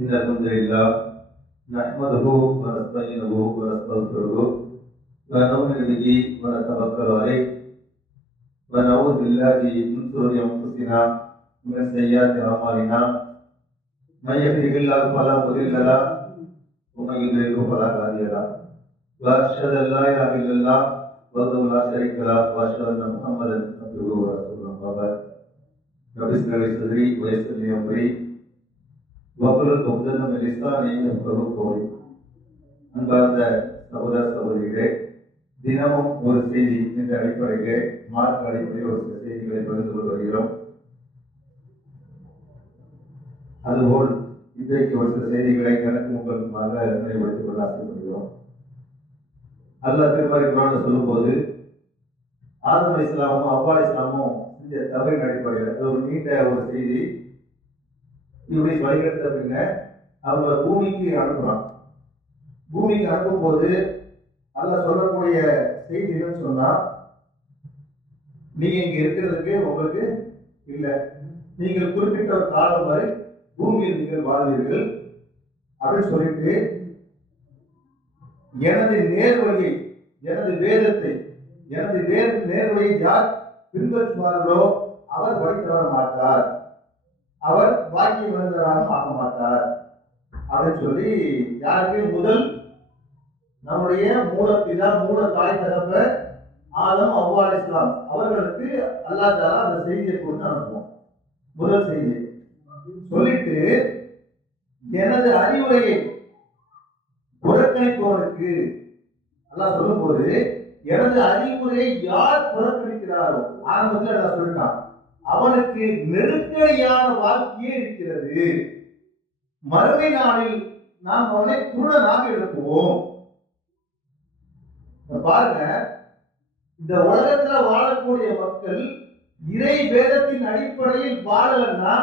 إن الحمد لله نحمده ونستعينه ونستغفره ونؤمن به ونتوكل عليه ونعوذ بالله من شرور أنفسنا ومن سيئات أعمالنا من يهده الله فلا مضل له ومن يضلل فلا هادي له وأشهد أن لا إله إلا الله وحده لا شريك له وأشهد أن محمدا عبده ورسوله أما بعد رب اشرح لي صدري ويسر لي أمري வாக்குறுதி பொதுதம் லிசானின் பருவோடு அன்பார்ந்த சகோதர சகோதரிகளே, தினமும் ஒரு செய்தி என்ற அடிப்படையிலே மார்க்க அடிப்படையில் ஒரு சில செய்திகளை பகிர்ந்து கொண்டு வருகிறோம். அதுபோல் இன்றைக்கு ஒரு சில செய்திகளை எனக்கு உங்களுக்குமாக நினைவுபடுத்திக் கொள்ள ஆசைப்படுகிறோம். அல்லாஹ் திருமறை குர்ஆனில் சொல்லும் போது ஆதம் அலைஹிஸ்ஸலாமும் ஹவ்வா அலைஹிஸ்ஸலாமும் செஞ்ச தவறின் அடிப்படையில் அது ஒரு நீண்ட ஒரு செய்தி. இப்படி வழிகட்ட பின்ன அவங்கள பூமிக்கு அனுப்புறான். பூமிக்கு அனுப்பும் போது அல்லாஹ் சொல்லக்கூடிய செய்தி என்னன்னு சொன்னா, நீங்க இங்க இருக்கிறதுக்கு உங்களுக்கு இல்லை, நீங்கள் குறிப்பிட்ட ஒரு காலம் வரை பூமியில் நீங்கள் வாழ்வீர்கள் அப்படின்னு சொல்லிட்டு எனது நேர்வழியை, எனது வேதத்தை, எனது நேர்வழியை யார் பின்பற்றுவார்களோ அவர் வழி தவற மாட்டார், அவர் பாக்கியம் இழந்தவராக ஆக மாட்டார் அப்படின்னு சொல்லி யாருக்கு முதல் நம்முடைய மூலப்பிதா மூல தாய் தகப்ப ஆதம் ஹவ்வா அலைஹிஸ்ஸலாம் அவர்களுக்கு அல்லாஹ் தஆலா அந்த செய்தியை கொடுத்து அனுப்புவோம். முதல் செய்தி சொல்லிட்டு எனது அறிவுரையை புறக்கணிப்பவனுக்கு அல்லாஹ் சொல்லும் போது எனது அறிவுரையை யார் புறக்கணிக்கிறாரோ ஆரம்பத்தில் அல்லாஹ் சொல்லிட்டான், அவனுக்கு நெருக்கடியான வாழ்க்கையே இருக்கிறது, மறுமை நாளில் நாம் அவனை குருடனாக எழுப்புவோம். பாருங்க, இந்த உலகத்துல வாழக்கூடிய மக்கள் இறை வேதத்தின் அடிப்படையில் வாழலன்னா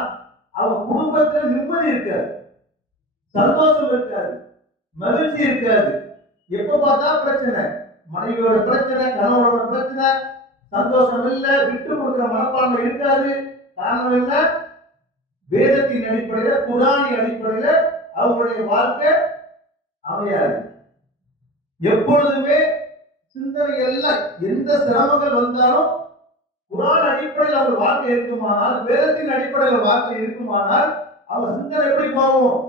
அவன் குடும்பத்தில் நிம்மதி இருக்காது, சந்தோஷம் இருக்காது, மகிழ்ச்சி இருக்காது. எப்ப பார்த்தா பிரச்சனை, மனைவியோட பிரச்சனை, கணவனோட பிரச்சனை, சந்தோஷம் இல்ல, விட்டு கொடுக்கிற மனப்பான்மை இருக்காது. காரணம் என்ன? வேதத்தின் அடிப்படையில, குர்ஆனின் அடிப்படையில அவங்களுடைய வாழ்க்கை அமையாது. எப்பொழுதுமே சிந்தனை எல்லாம் எந்த சிரமங்கள் வந்தாலும் குர்ஆன் அடிப்படையில் அவங்க வாழ்க்கை இருக்குமானால், வேதத்தின் அடிப்படையில் வாழ்க்கை இருக்குமானால் அவங்க சிந்தனை எப்படி போகும்?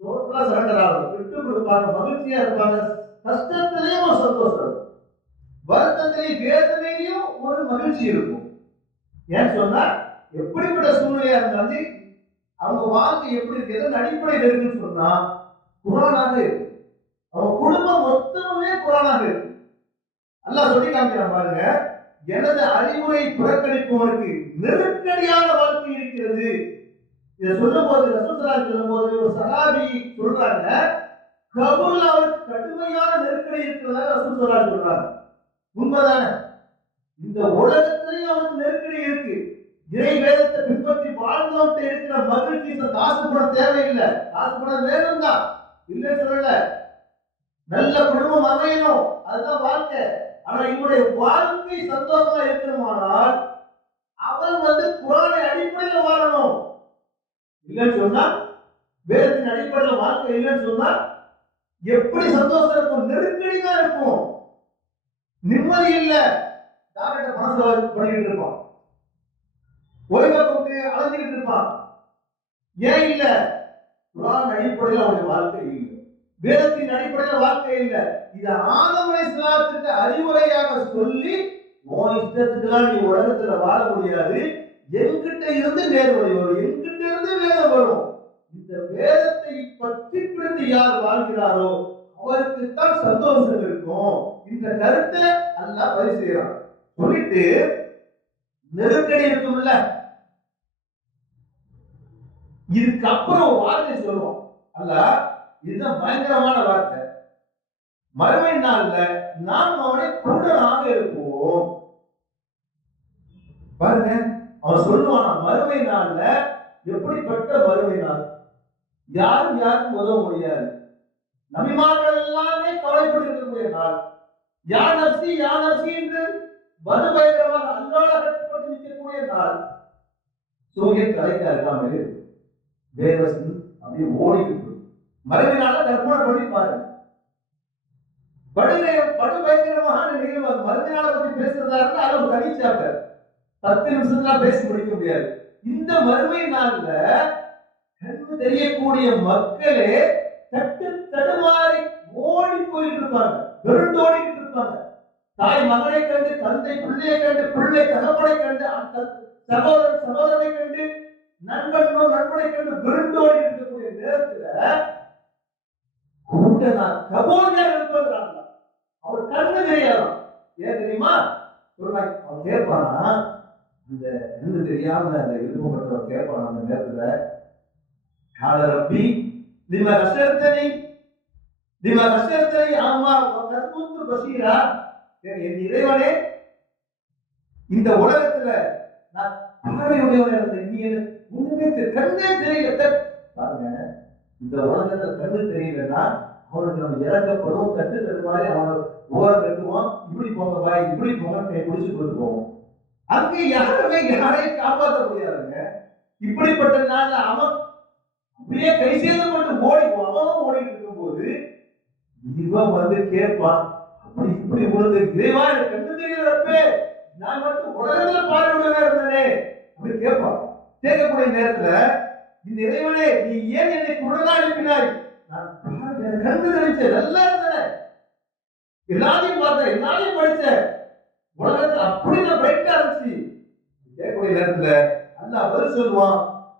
டோட்டலா சரண்டர் ஆகும், விட்டு கொடுப்பாங்க, மகிழ்ச்சியா இருப்பாங்க, கஷ்டத்திலேயும் ஒரு சந்தோஷம், வருத்தத்திலேயும் வேதனையிலையும் ஒரு மகிழ்ச்சி இருக்கும். ஏன்னு சொன்னா எப்படிப்பட்ட சூழ்நிலையா இருந்தாலும் அவங்க வாழ்க்கை எப்படி இருக்கு, எதன் அடிப்படையில் இருக்குன்னு சொன்னா குர்ஆனாக இருக்கு. அவங்க குடும்பம் மொத்தமே குர்ஆனாக இருக்கு. அல்லாஹ் சொல்லி காமிக்கிறான் பாருங்க, எனது அறிவுரை புறக்கணிப்பவனுக்கு நெருக்கடியான வாழ்க்கை இருக்கிறது. இதை சொல்லும் போது ரசூல் ஸல்லல்லாஹு அலைஹி சொல்லும் போது ஒரு சஹாபி சொல்றாங்க, கபூர்ல அவருக்கு கடுமையான நெருக்கடி இருக்கிறதாக ரசூல் ஸல்லல்லாஹு அலைஹி சொல்றாங்க. உண்மைதானே? இந்த உலகத்திலேயும் அவனுக்கு நெருக்கடி இருக்கு. இறை வேதத்தை பின்பற்றி வாழ்ந்தவன் இருக்கிற மகிழ்ச்சி காசு பணம் தேவையில்லை, காசு பணம் வேணும் தான், இல்லைன்னு சொல்லல, நல்ல குடும்பம் அமையணும், அதுதான் வாழ்க்கை. ஆனா இவனுடைய வாழ்க்கை சந்தோஷமா இருக்கணுமானால் அவன் குர்ஆனை அடிப்படையில் வாழணும். இல்லைன்னு சொன்னா, வேதத்தின் அடிப்படையில் வாழ்க்கை இல்லைன்னு சொன்னா எப்படி சந்தோஷம் இருக்கும்? நெருக்கடி தான் இருக்கும், நிம்மதி இல்ல. டாக்டர் மனசு பண்ணிட்டு இருப்பான், ஓய்வை கொண்டு அழைஞ்சிட்டு இருப்பான். ஏன் இல்ல? குர்ஆன் அடிப்படையில் அவனுடைய வாழ்க்கை இல்லை, வேதத்தின் அடிப்படையில் வாழ்க்கை இல்லை. இத ஆதம் அலைஹிஸ்ஸலாத்துக்கு அறிவுரையாக சொல்லி, உன் இஷ்டத்துக்குலாம் நீ உலகத்துல வாழ முடியாது, என்கிட்ட இருந்து நேர்வழி வரும், என்கிட்ட இருந்து வேதம் வரும். இந்த வேதத்தை பற்றி பிடித்து யார் வாழ்கிறாரோ அவருக்கு தான் சந்தோஷம் இருக்கும். இந்த கருத்தை அல்லாஹ் பதிவு செய்யறான். சொல்லிட்டு நெருக்கடி இருக்கும்ல, இதுக்கப்புறம் வார்த்தை சொல்லுவோம். அல்லாஹ் இதுதான் பயங்கரமான வார்த்தை, மறுமை நாள்ல நாம் அவனை குருடனாக இருப்போம். பாருங்க, அவன் சொல்லுவான் மறுமை நாள்ல எப்படிப்பட்ட மறுமை நாள், யாரும் யாருக்கும் உதவ முடியாது, நபிமார்கள் எல்லாமே கவலைப்பட்டிருக்கக்கூடிய நாள், யா நப்சி என்று வலுபயங்கரமாக அல்லாஹ் கட்டுப்பட்டு நிற்கக்கூடிய நாள். சூரியன் தலைக்கு அருகாமல் வேதவசன் அப்படியே ஓடிக்கிட்டு மறுநாள் கற்பனை பண்ணி பாருங்க. படு பயங்கரமான நிகழ்வு. மறுநாளை பத்தி பேசுறதா இருந்தா அது தனி சாப்டர், 10 நிமிஷத்துல பேசி முடிக்க முடியாது. இந்த மறுமை நாள்ல கண்ணு தெரியக்கூடிய மக்களே தட்டு தடுமாறி ஓடி போயிட்டு இருப்பாங்க, வெறுண்டோடிட்டு இருப்பாங்க. தாய் மகனை கண்டு, தந்தை பிள்ளையை கண்டு, பிள்ளை தகப்பனை கண்டு, சகோதரன் சகோதரனை கண்டு, நண்பனை கண்டு வெறுண்டோடி இருக்கக்கூடிய நேரத்துல கூட்டனார் கபோதியா இருப்பாங்க. அவர் கண்ணு தெரியாதான். ஏன் தெரியுமா? அவன் கேட்பானா, இந்த கண்ணு தெரியாம அந்த விருப்பப்பட்டவர் கேட்பானா அந்த நேரத்துல, காலரப்பி நிம கஷ்டத்தனி ஆமா கற்பூத்து பசீரா, என் இறைவனே இந்த உலகத்துல நான் பார்வையுடையவன் இருந்தேன், நீ ஒண்ணுமே கண்ணே தெரியல. பாருங்க, இந்த உலகத்துல கண்ணு தெரியலன்னா அவனுக்கு நம்ம இறக்கப்படும், கட்டு தருமாறி அவனை ஓரம் கட்டுவான், இப்படி போங்க பாய், இப்படி போங்க, கை பிடிச்சு கொண்டு போவோம். அங்க யாருமே யாரையும் காப்பாற்ற முடியாதுங்க. இப்படிப்பட்ட நாள் அவன் அப்படியே கை சேர்ந்து கொண்டு அவனும் ஓடிட்டு இருக்கும் போது இவன் வந்து கேட்பான், அப்படி இப்படி உனது இறைவா எனக்கு கண்ணு தெரியலப்பே, நான் மட்டும் உலகத்துல பார்வையுடனே இருந்தேனே அப்படி கேட்பான். கேட்கக்கூடிய நேரத்துல, இந்த இறைவனே நீ ஏன் என்னை குரலா அனுப்பினாய்? நான் கண்டு தெரிச்சேன், நல்லா இருந்தேன், எல்லாரையும் பார்த்தேன், எல்லாரையும் படிச்சேன், உலகத்துல அப்படி நான் பிரைட்டா இருந்துச்சு. கேட்கக்கூடிய நேரத்துல அல்லாஹ் பதில் சொல்லுவான்,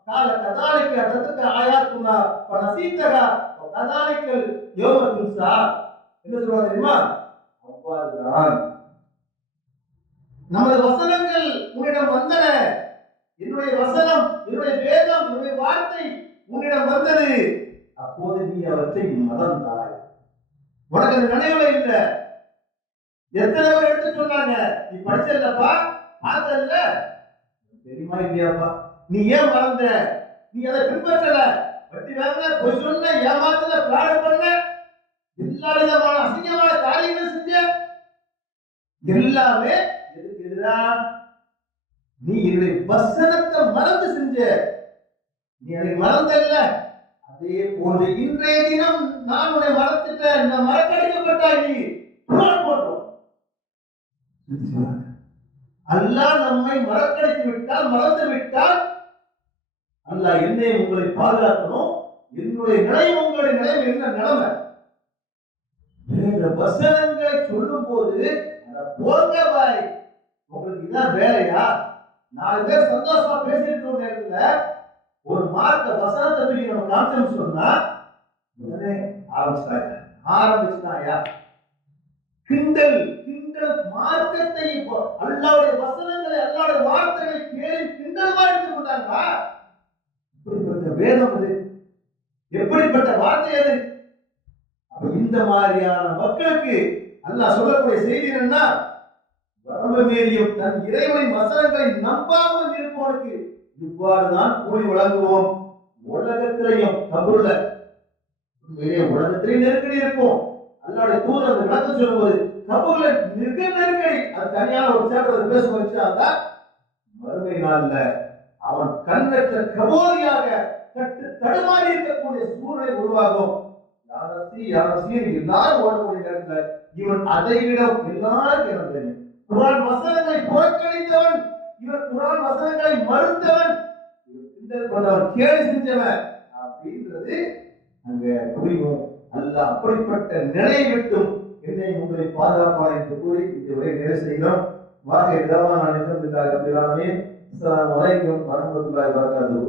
கால கதாலிக்க அதற்கு ஆயாத்துனா பனசீத்தகா கதாலிக்கல் யோம துன்சா. என்ன சொல்லுவாங்க தெரியுமா? அவ்வாறுதான் நமது வசனங்கள் உன்னிடம் வந்தன, என்னுடைய வசனம், என்னுடைய வேதம், என்னுடைய வார்த்தை உன்னிடம் வந்தது, அப்போது நீ அவற்றை மறந்தாய். உனக்கு அந்த நினைவுல இல்லை. எத்தனை பேர் எடுத்து சொன்னாங்க, நீ படிச்சல்லப்பா, பார்த்தல்ல, தெரியுமா இல்லையாப்பா, நீ ஏன் மறந்த? நீ அதை பின்பற்றல, வட்டி வாங்க, பொய் சொன்ன, ஏமாத்துல, பிராடு பண்ண, எல்லா விதமான அசிங்கமான காரியங்கள் செஞ்ச, எல்லாமே எதுக்கு எதிரா? நீ என்னுடைய வசனத்தை மறந்து செஞ்ச. நீ அதை மறந்தல்ல, அதே போன்று இன்றைய தினம் நான் உன்னை மறந்துட்டேன், இந்த மறக்கடிக்கப்பட்டாய், நீ போடுறோம். அல்லாஹ் நம்மை மறக்கடித்து விட்டால், மறந்து விட்டால், அல்லாஹ் என்னை உங்களை பாதுகாக்கணும். என்னுடைய நிலைமை, உங்களுடைய நிலைமை என்ன நிலைமை? இந்த வசனங்களை சொல்லும் போது போங்க பாய், உங்களுக்கு இதான் வேலையா? 4 பேர் சந்தோஷமா பேசிட்டு நேரத்துல ஒரு மார்க்க வசனத்தை பற்றி நம்ம கான்செப்ட் சொன்னா உடனே ஆரம்பிச்சுட்டாயா கிண்டல் மார்க்கத்தை, அல்லாஹ்வுடைய வசனங்களை, அல்லாஹ்வுடைய வார்த்தைகளை கேள்வி கிண்டல் எடுத்து கொண்டாங்களா? இப்படிப்பட்ட வேதம் அது, எப்படிப்பட்ட வார்த்தை அது? அப்ப இந்த மாதிரியான மக்களுக்கு அல்லாஹ் சொல்லக்கூடிய செய்தி என்னன்னா, வரம்பு மீறியும் தன் இறைவனின் வசனங்களை நம்பாமல் இருப்பவனுக்கு இவ்வாறுதான் கூலி வழங்குவோம். உலகத்திலையும் கபூர்ல உலகத்திலேயே நெருக்கடி இருக்கும். அல்லாஹ்வுடைய தூதர் அந்த விளக்கம் சொல்லும்போது கபூர்ல மிக நெருக்கடி, அது தனியான ஒரு சேப்பர் பேச வச்சாங்க. மறுமை நாள்ல அவன் கண்ணற்ற கபோதியாக கட்டு தடுமாறி இருக்கக்கூடிய சூழ்நிலை உருவாகும். எல்லாரும் ஓடக்கூடிய நேரத்துல இவன் அதை விட எல்லாருக்கும் என்ன தெரியும்? குர்ஆன் வசனங்களை புறக்கணித்தவன், இவன் குர்ஆன் வசனங்களை மறுத்தவன், கிண்டல் பண்ணவன், கேலி செஞ்சவன் அப்படின்றது அங்க புரியும். அல்லாஹ் அப்படிப்பட்ட நிலையை விட்டும் என்னை உங்களை பாதுகாப்பான என்று கூறி இந்த உரை நிறைவு செய்கிறோம். வாகை தவான அனைத்தும் அஸ்ஸலாமு அலைக்கும் வரஹ்மத்துல்லாஹி வபரகாத்துஹு.